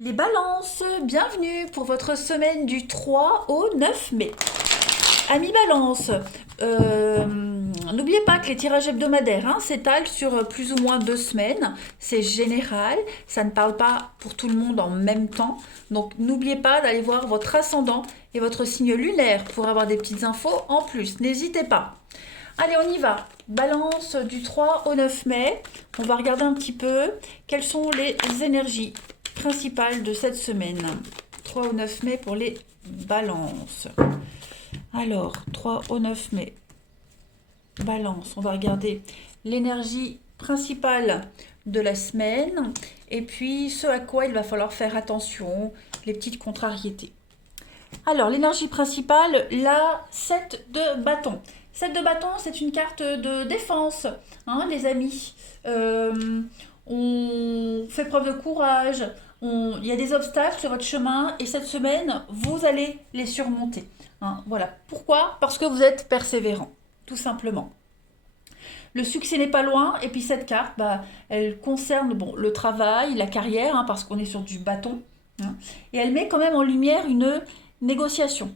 Les balances, bienvenue pour votre semaine du 3 au 9 mai. Amis balance, n'oubliez pas que les tirages hebdomadaires s'étalent sur plus ou moins 2 semaines. C'est général, ça ne parle pas pour tout le monde en même temps. Donc n'oubliez pas d'aller voir votre ascendant et votre signe lunaire pour avoir des petites infos en plus. N'hésitez pas. Allez, on y va. Balance du 3 au 9 mai. On va regarder un petit peu quelles sont les énergies principales de cette semaine. 3 au 9 mai pour les balances. Alors, 3 au 9 mai. Balance, on va regarder l'énergie principale de la semaine et puis ce à quoi il va falloir faire attention, les petites contrariétés. Alors, l'énergie principale, la 7 de bâton. 7 de bâton, c'est une carte de défense, les amis. On fait preuve de courage, il y a des obstacles sur votre chemin et cette semaine, vous allez les surmonter. Voilà. Pourquoi? Parce que vous êtes persévérant, tout simplement. Le succès n'est pas loin et puis cette carte, elle concerne le travail, la carrière, parce qu'on est sur du bâton. Et elle met quand même en lumière une négociation.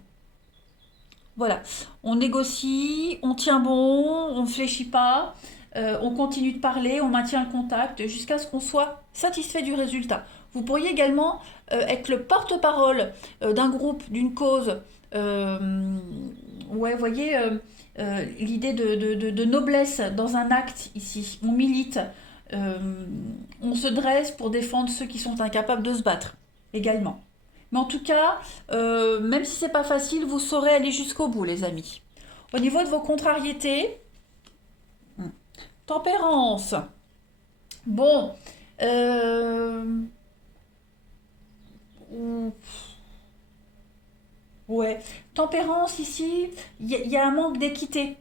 Voilà, on négocie, on tient bon, on ne fléchit pas, on continue de parler, on maintient le contact jusqu'à ce qu'on soit satisfait du résultat. Vous pourriez également être le porte-parole d'un groupe, d'une cause. Ouais, voyez l'idée de noblesse dans un acte ici. On milite, euh, on se dresse pour défendre ceux qui sont incapables de se battre également. Mais en tout cas, même si c'est pas facile, vous saurez aller jusqu'au bout, les amis. Au niveau de vos contrariétés, tempérance. Bon, euh, ouais, tempérance ici, il y a un manque d'équité.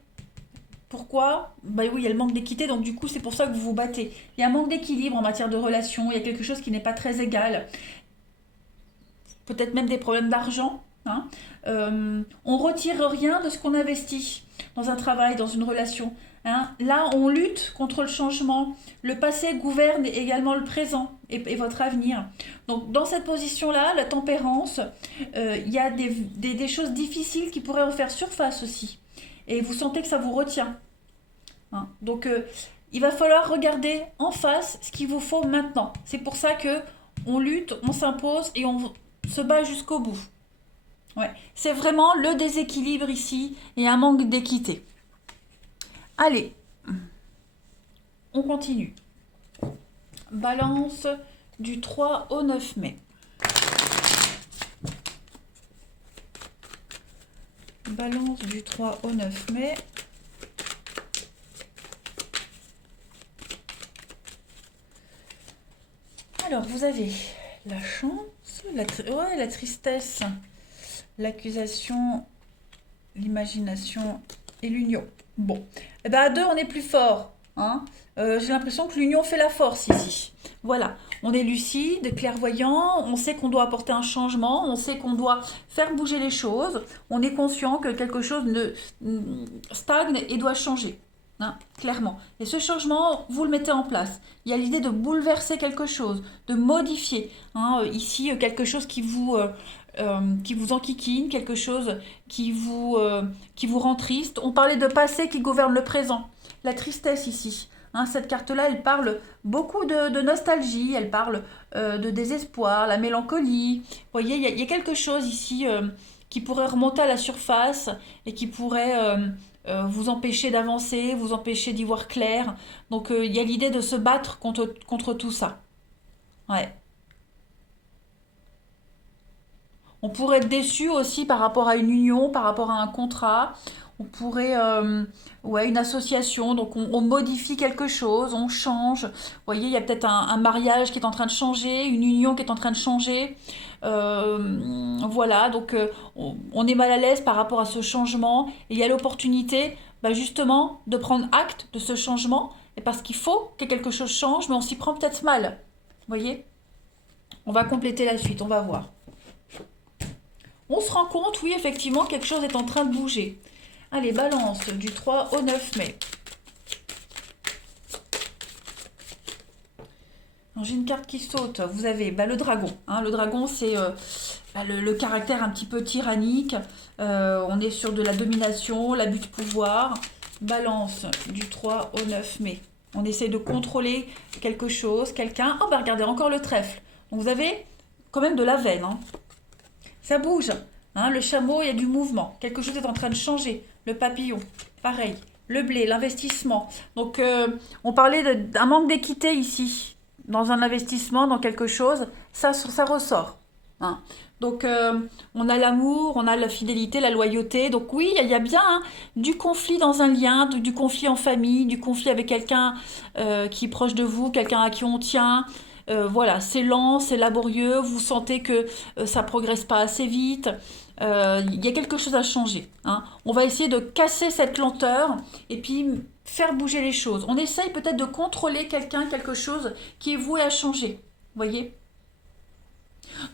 Pourquoi? Bah oui, il y a le manque d'équité, donc du coup, c'est pour ça que vous vous battez. Il y a un manque d'équilibre en matière de relations, il y a quelque chose qui n'est pas très égal. Peut-être même des problèmes d'argent. On retire rien de ce qu'on investit dans un travail, dans une relation. Là, on lutte contre le changement. Le passé gouverne également le présent et votre avenir. Donc, dans cette position-là, la tempérance, il y a des choses difficiles qui pourraient refaire surface aussi. Et vous sentez que ça vous retient. Donc, il va falloir regarder en face ce qu'il vous faut maintenant. C'est pour ça que on lutte, on s'impose et on se bat jusqu'au bout. Ouais. C'est vraiment le déséquilibre ici et un manque d'équité. Allez, on continue. Balance du 3 au 9 mai. Balance du 3 au 9 mai. Alors, vous avez la chance, la tristesse, l'accusation, l'imagination et l'union. Bon, à deux, on est plus fort. J'ai l'impression que l'union fait la force ici. Voilà, on est lucide, clairvoyant, on sait qu'on doit apporter un changement, on sait qu'on doit faire bouger les choses, on est conscient que quelque chose stagne et doit changer. Clairement. Et ce changement, vous le mettez en place. Il y a l'idée de bouleverser quelque chose, de modifier. Ici, quelque chose qui vous enquiquine, quelque chose qui vous rend triste. On parlait de passé qui gouverne le présent. La tristesse ici. Cette carte-là, elle parle beaucoup de nostalgie, elle parle de désespoir, la mélancolie. Vous voyez, il y a quelque chose ici qui pourrait remonter à la surface et qui pourrait vous empêcher d'avancer, vous empêcher d'y voir clair. Donc il y a l'idée de se battre contre tout ça. Ouais. On pourrait être déçu aussi par rapport à une union, par rapport à un contrat. On pourrait, ouais, une association. Donc on modifie quelque chose, on change. Vous voyez, il y a peut-être un mariage qui est en train de changer, une union qui est en train de changer. Voilà, donc on est mal à l'aise par rapport à ce changement. Et il y a l'opportunité, justement, de prendre acte de ce changement. Et parce qu'il faut que quelque chose change, mais on s'y prend peut-être mal. Vous voyez? On va compléter la suite, on va voir. On se rend compte, oui, effectivement, quelque chose est en train de bouger. Allez, balance du 3 au 9 mai. Alors, j'ai une carte qui saute. Vous avez le dragon. Hein. Le dragon, c'est le caractère un petit peu tyrannique. On est sur de la domination, l'abus de pouvoir. Balance du 3 au 9 mai. On essaie de contrôler quelque chose, quelqu'un. Oh, bah regardez, encore le trèfle. Donc, vous avez quand même de la veine. Hein. Ça bouge. Hein. Le chameau, il y a du mouvement. Quelque chose est en train de changer. Le papillon, pareil. Le blé, l'investissement. Donc, on parlait d'un manque d'équité ici. Dans un investissement, dans quelque chose, ça ressort. Hein. Donc, on a l'amour, on a la fidélité, la loyauté. Donc oui, il y a bien du conflit dans un lien, du conflit en famille, du conflit avec quelqu'un qui est proche de vous, quelqu'un à qui on tient. Voilà, c'est lent, c'est laborieux, vous sentez que ça progresse pas assez vite. Il y a quelque chose à changer. Hein. On va essayer de casser cette lenteur et puis faire bouger les choses. On essaye peut-être de contrôler quelqu'un, quelque chose qui est voué à changer. Vous voyez ?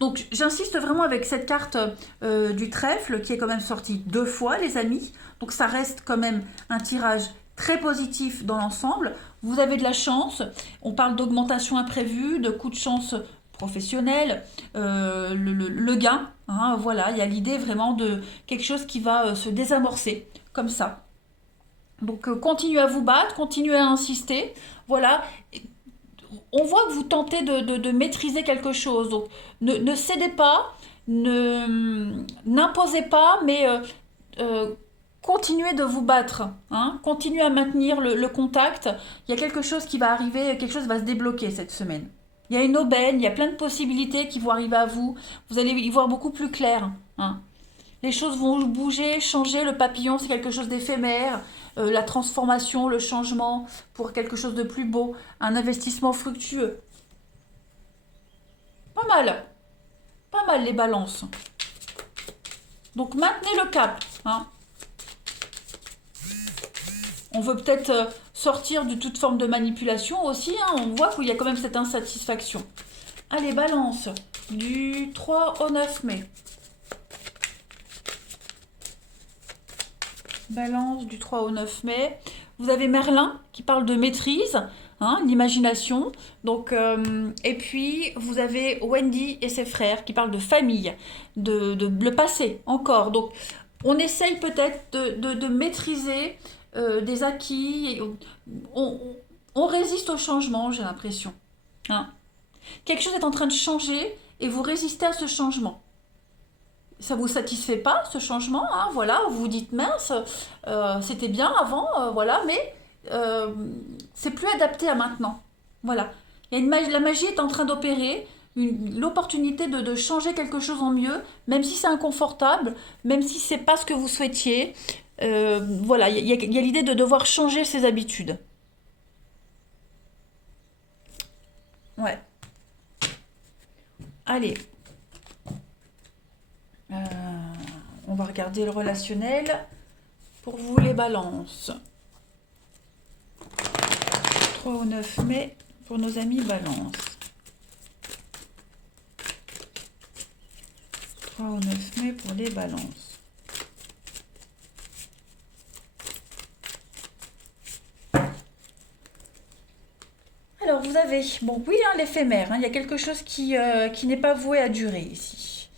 Donc j'insiste vraiment avec cette carte du trèfle qui est quand même sortie 2 fois, les amis. Donc ça reste quand même un tirage très positif dans l'ensemble. Vous avez de la chance. On parle d'augmentation imprévue, de coup de chance professionnel, le gain. Hein, voilà, il y a l'idée vraiment de quelque chose qui va se désamorcer comme ça. Donc continuez à vous battre, continuez à insister. Voilà. On voit que vous tentez de maîtriser quelque chose. Donc ne cédez pas, n'imposez pas, mais continuez de vous battre. Hein, continuez à maintenir le contact. Il y a quelque chose qui va arriver, quelque chose va se débloquer cette semaine. Il y a une aubaine, il y a plein de possibilités qui vont arriver à vous. Vous allez y voir beaucoup plus clair. Hein. Les choses vont bouger, changer. Le papillon, c'est quelque chose d'éphémère. La transformation, le changement pour quelque chose de plus beau. Un investissement fructueux. Pas mal. Pas mal les balances. Donc maintenez le cap. Hein. On veut peut-être sortir de toute forme de manipulation aussi. Hein. On voit qu'il y a quand même cette insatisfaction. Allez, balance. Du 3 au 9 mai. Balance du 3 au 9 mai. Vous avez Merlin qui parle de maîtrise, hein, l'imagination. Donc, et puis, vous avez Wendy et ses frères qui parlent de famille, de le passé encore. Donc, on essaye peut-être de maîtriser des acquis. On résiste au changement, j'ai l'impression. Hein. Quelque chose est en train de changer et vous résistez à ce changement. Ça vous satisfait pas ce changement, hein, voilà, vous vous dites mince, c'était bien avant, voilà, mais c'est plus adapté à maintenant. Voilà. Il y a la magie est en train d'opérer, l'opportunité de changer quelque chose en mieux, même si c'est inconfortable, même si c'est pas ce que vous souhaitiez. Voilà, il y a l'idée de devoir changer ses habitudes. Ouais. Allez. On va regarder le relationnel. Pour vous, les balances. 3 au 9 mai pour nos amis balance. 3 au 9 mai pour les balances. Alors, vous avez, bon, oui, hein, l'éphémère. Hein, il y a quelque chose qui n'est pas voué à durer ici.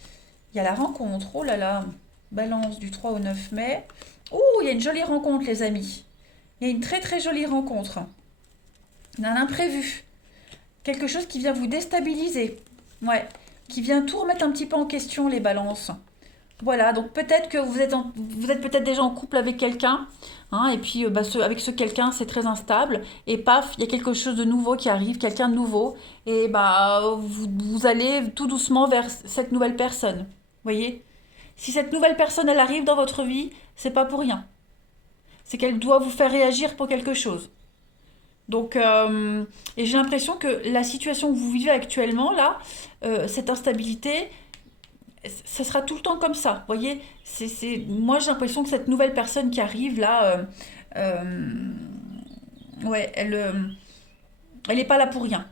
Il y a la rencontre. Oh là là. Balance du 3 au 9 mai. Oh, il y a une jolie rencontre, les amis. Il y a une très très jolie rencontre. Il y a un imprévu. Quelque chose qui vient vous déstabiliser. Ouais. Qui vient tout remettre un petit peu en question, les balances. Voilà, donc peut-être que vous êtes peut-être déjà en couple avec quelqu'un, hein, et puis avec ce quelqu'un, c'est très instable, et paf, il y a quelque chose de nouveau qui arrive, quelqu'un de nouveau, et vous allez tout doucement vers cette nouvelle personne. Vous voyez? Si cette nouvelle personne, elle arrive dans votre vie, c'est pas pour rien. C'est qu'elle doit vous faire réagir pour quelque chose. Donc, et j'ai l'impression que la situation que vous vivez actuellement, là, cette instabilité, ce sera tout le temps comme ça. Vous voyez, moi, j'ai l'impression que cette nouvelle personne qui arrive, là, ouais, elle n'est pas là pour rien.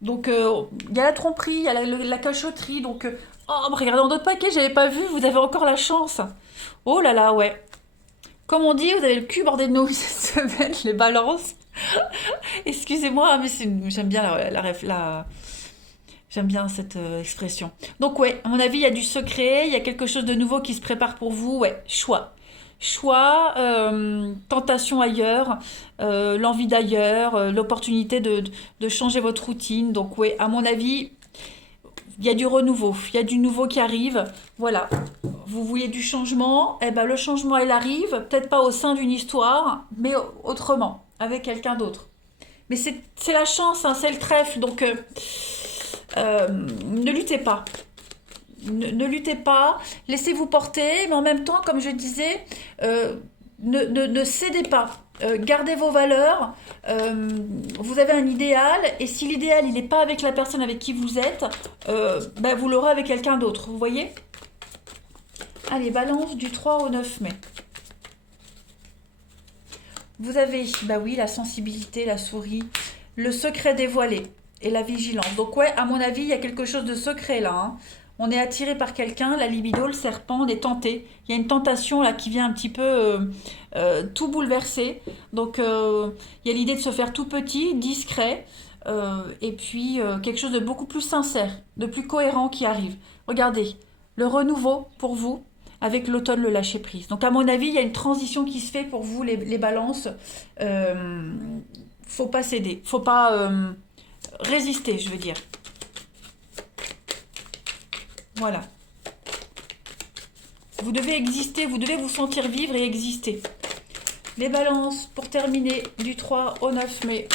Donc, il y a la tromperie, il y a la cachotterie. Donc, oh, regardez dans d'autres paquets, j'avais pas vu, vous avez encore la chance. Oh là là, ouais. Comme on dit, vous avez le cul bordé de nouilles cette semaine, les balances. Excusez-moi, mais j'aime bien j'aime bien cette expression. Donc ouais, à mon avis, il y a du secret, il y a quelque chose de nouveau qui se prépare pour vous. Ouais, choix. Choix, tentation ailleurs, l'envie d'ailleurs, l'opportunité de changer votre routine. Donc ouais, à mon avis, il y a du renouveau, il y a du nouveau qui arrive. Voilà. Vous voulez du changement, eh ben le changement il arrive, peut-être pas au sein d'une histoire, mais autrement, avec quelqu'un d'autre. Mais c'est la chance, hein, c'est le trèfle, donc ne luttez pas. Ne luttez pas, laissez-vous porter, mais en même temps, comme je disais, ne cédez pas. Gardez vos valeurs. Vous avez un idéal, et si l'idéal il n'est pas avec la personne avec qui vous êtes, ben, vous l'aurez avec quelqu'un d'autre. Vous voyez? Allez, balance du 3 au 9 mai. Vous avez, bah oui, la sensibilité, la souris, le secret dévoilé et la vigilance. Donc ouais, à mon avis, il y a quelque chose de secret là, hein. On est attiré par quelqu'un, la libido, le serpent, on est tenté. Il y a une tentation là qui vient un petit peu tout bouleverser. Donc il y a l'idée de se faire tout petit, discret, et puis quelque chose de beaucoup plus sincère, de plus cohérent qui arrive. Regardez, le renouveau pour vous, avec l'automne, le lâcher prise. Donc à mon avis, il y a une transition qui se fait pour vous, les balances. Euh, Faut pas céder, faut pas résister, je veux dire. Voilà. Vous devez exister, vous devez vous sentir vivre et exister. Les balances, pour terminer, du 3 au 9 mai.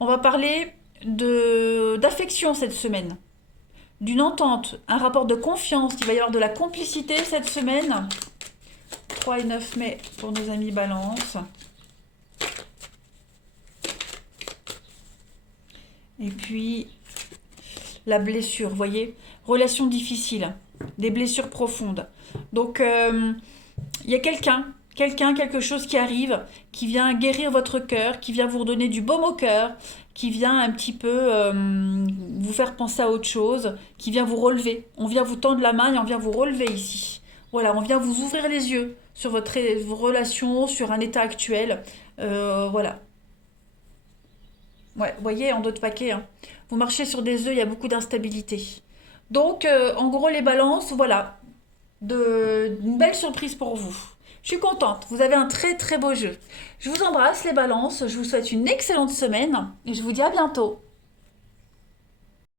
On va parler d'affection cette semaine, d'une entente, un rapport de confiance. Il va y avoir de la complicité cette semaine. 3 et 9 mai pour nos amis balance. Et puis, la blessure, vous voyez, relation difficile, des blessures profondes. Donc, il y a quelque chose qui arrive, qui vient guérir votre cœur, qui vient vous redonner du baume au cœur, qui vient un petit peu vous faire penser à autre chose, qui vient vous relever. On vient vous tendre la main et on vient vous relever ici. Voilà, on vient vous ouvrir les yeux sur vos relations, sur un état actuel. Voilà. Ouais, vous voyez, en dos de paquet, hein. Vous marchez sur des œufs, il y a beaucoup d'instabilité. Donc, en gros, les balances, voilà, une belle surprise pour vous. Je suis contente, vous avez un très très beau jeu. Je vous embrasse les balances, je vous souhaite une excellente semaine et je vous dis à bientôt.